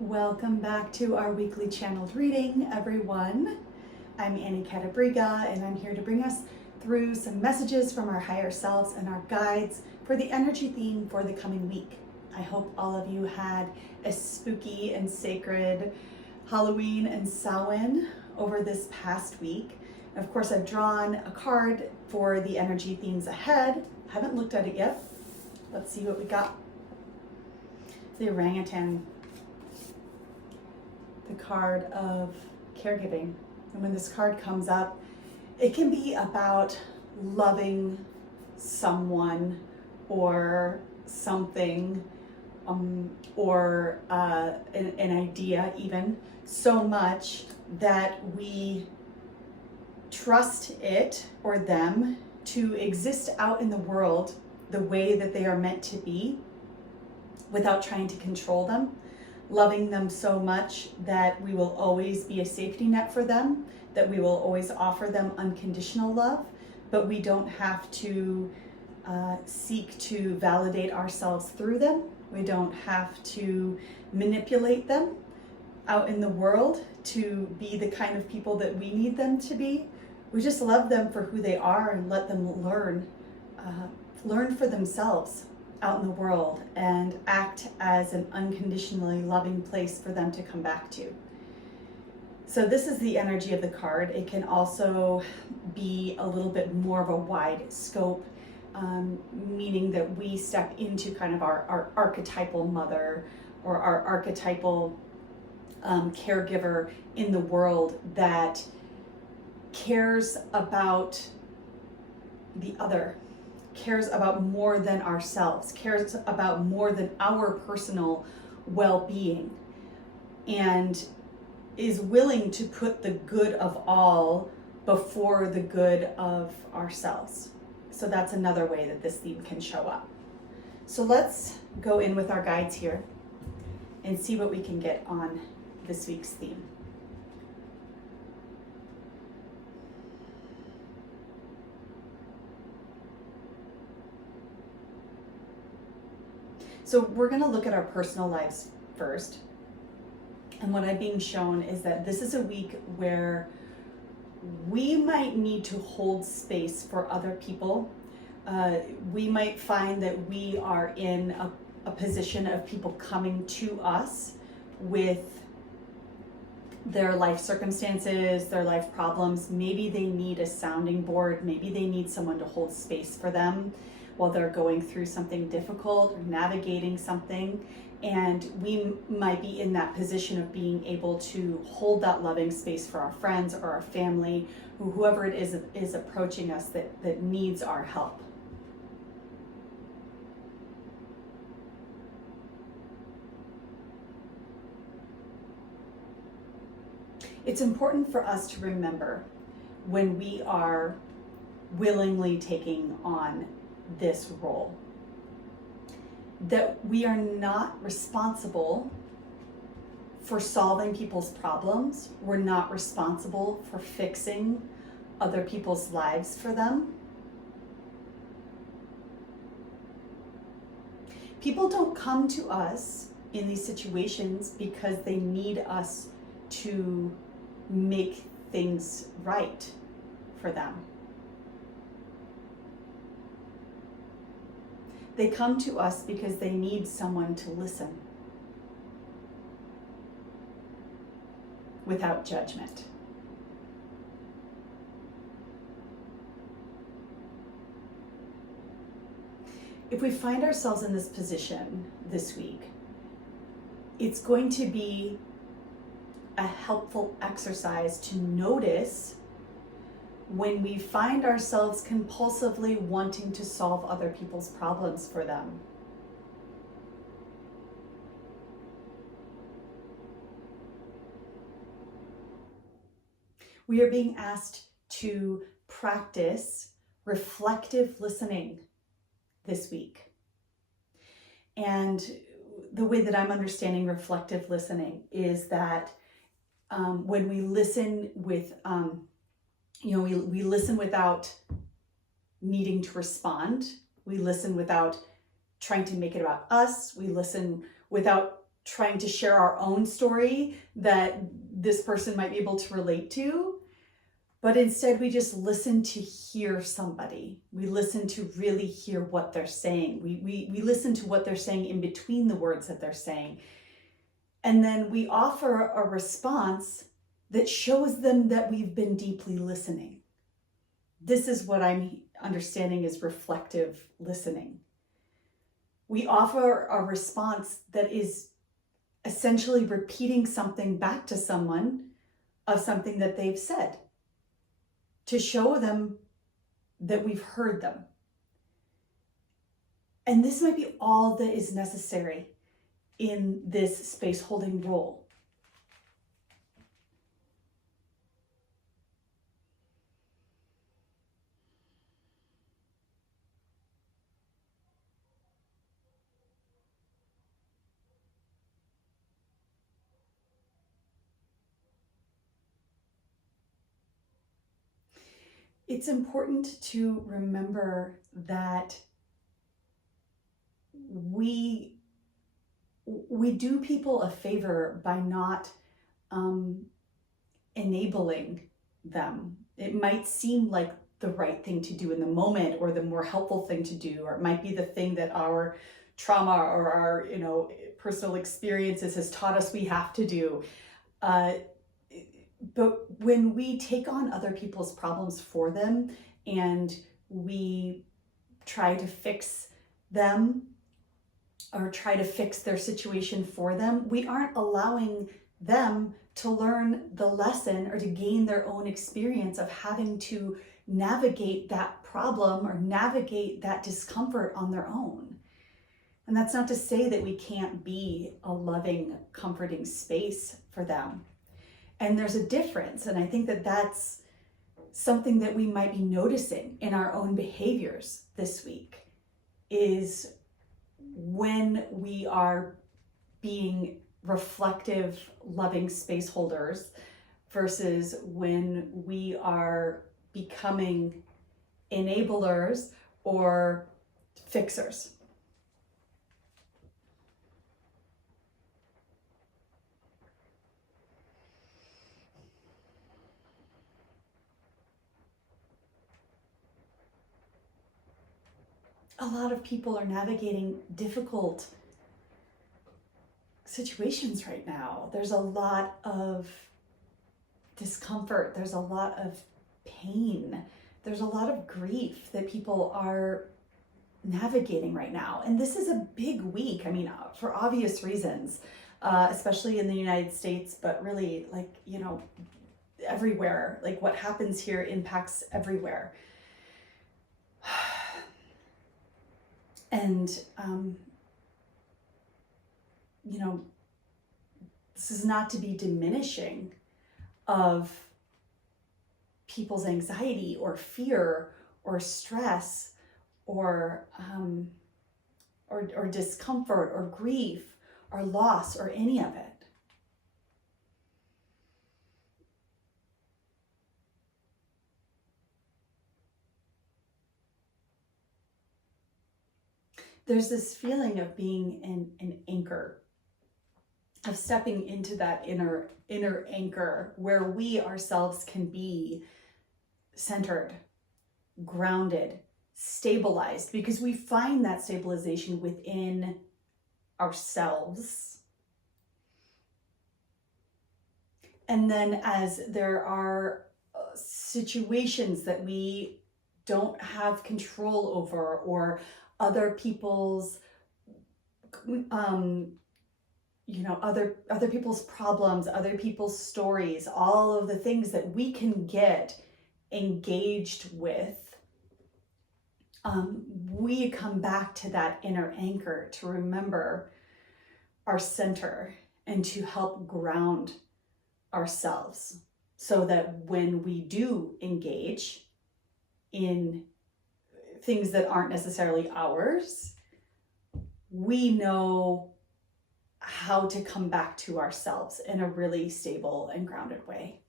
Welcome back to our weekly channeled reading, everyone. I'm Annie Catabriga, and I'm here to bring us through some messages from our higher selves and our guides for the energy theme for the coming week. I hope all of you had a spooky and sacred Halloween and Samhain over this past week. And of course, I've drawn a card for the energy themes ahead. Haven't looked at it yet. Let's see what we got. The Orangutan. The card of caregiving. And when this card comes up, it can be about loving someone or something, or an idea even, so much that we trust it or them to exist out in the world the way that they are meant to be without trying to control them. Loving them so much that we will always be a safety net for them, that we will always offer them unconditional love, but we don't have to seek to validate ourselves through them. We don't have to manipulate them out in the world to be the kind of people that we need them to be. We just love them for who they are and let them learn for themselves out in the world and act as an unconditionally loving place for them to come back to. So this is the energy of the card. It can also be a little bit more of a wide scope, meaning that we step into kind of our archetypal mother or our archetypal caregiver in the world that cares about the other, cares about more than ourselves, cares about more than our personal well-being, and is willing to put the good of all before the good of ourselves. So that's another way that this theme can show up. So let's go in with our guides here and see what we can get on this week's theme. So we're going to look at our personal lives first. And what I'm being shown is that this is a week where we might need to hold space for other people. We might find that we are in a position of people coming to us with their life circumstances, their life problems. Maybe they need a sounding board. Maybe they need someone to hold space for them while they're going through something difficult or navigating something. And we might be in that position of being able to hold that loving space for our friends or our family, whoever it is approaching us that needs our help. It's important for us to remember when we are willingly taking on this role that we are not responsible for solving people's problems. We're not responsible for fixing other people's lives for them. People don't come to us in these situations because they need us to make things right for them. They come to us because they need someone to listen without judgment. If we find ourselves in this position this week, it's going to be a helpful exercise to notice when we find ourselves compulsively wanting to solve other people's problems for them. We are being asked to practice reflective listening this week. And the way that I'm understanding reflective listening is that when we listen with we listen without needing to respond. We listen without trying to make it about us. We listen without trying to share our own story that this person might be able to relate to. But instead, we just listen to hear somebody. We listen to really hear what they're saying. We listen to what they're saying in between the words that they're saying. And then we offer a response that shows them that we've been deeply listening. This is what I'm understanding is reflective listening. We offer a response that is essentially repeating something back to someone of something that they've said, to show them that we've heard them. And this might be all that is necessary in this space holding role. It's important to remember that we do people a favor by not enabling them. It might seem like the right thing to do in the moment, or the more helpful thing to do, or it might be the thing that our trauma or our personal experiences has taught us we have to do. But when we take on other people's problems for them and we try to fix them or try to fix their situation for them, we aren't allowing them to learn the lesson or to gain their own experience of having to navigate that problem or navigate that discomfort on their own. And that's not to say that we can't be a loving, comforting space for them. And there's a difference. And I think that that's something that we might be noticing in our own behaviors this week, is when we are being reflective, loving space holders versus when we are becoming enablers or fixers. A lot of people are navigating difficult situations right now. There's a lot of discomfort. There's a lot of pain. There's a lot of grief that people are navigating right now. And this is a big week. I mean, for obvious reasons, especially in the United States, but really everywhere. Like what happens here impacts everywhere. And, this is not to be diminishing of people's anxiety or fear or stress or discomfort or grief or loss or any of it. There's this feeling of being an anchor, of stepping into that inner anchor where we ourselves can be centered, grounded, stabilized, because we find that stabilization within ourselves. And then as there are situations that we don't have control over, or other people's other people's problems, other people's stories, all of the things that we can get engaged with, we come back to that inner anchor to remember our center and to help ground ourselves, so that when we do engage in things that aren't necessarily ours, we know how to come back to ourselves in a really stable and grounded way.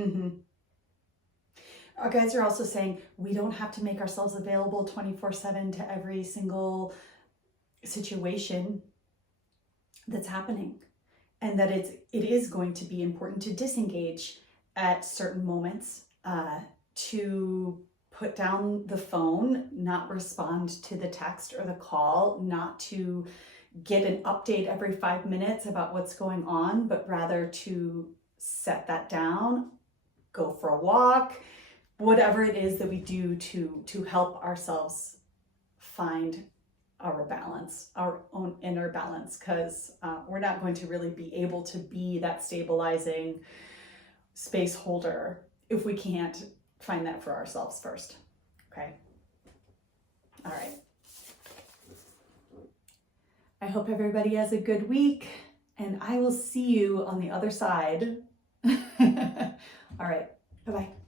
Mm-hmm. Our guides are also saying we don't have to make ourselves available 24/7 to every single situation that's happening, and that it is going to be important to disengage at certain moments, to put down the phone, not respond to the text or the call, not to get an update every 5 minutes about what's going on, but rather to set that down, go for a walk, whatever it is that we do to help ourselves find our balance, our own inner balance, because we're not going to really be able to be that stabilizing space holder if we can't find that for ourselves first. Okay. All right. I hope everybody has a good week, and I will see you on the other side. All right. Bye-bye.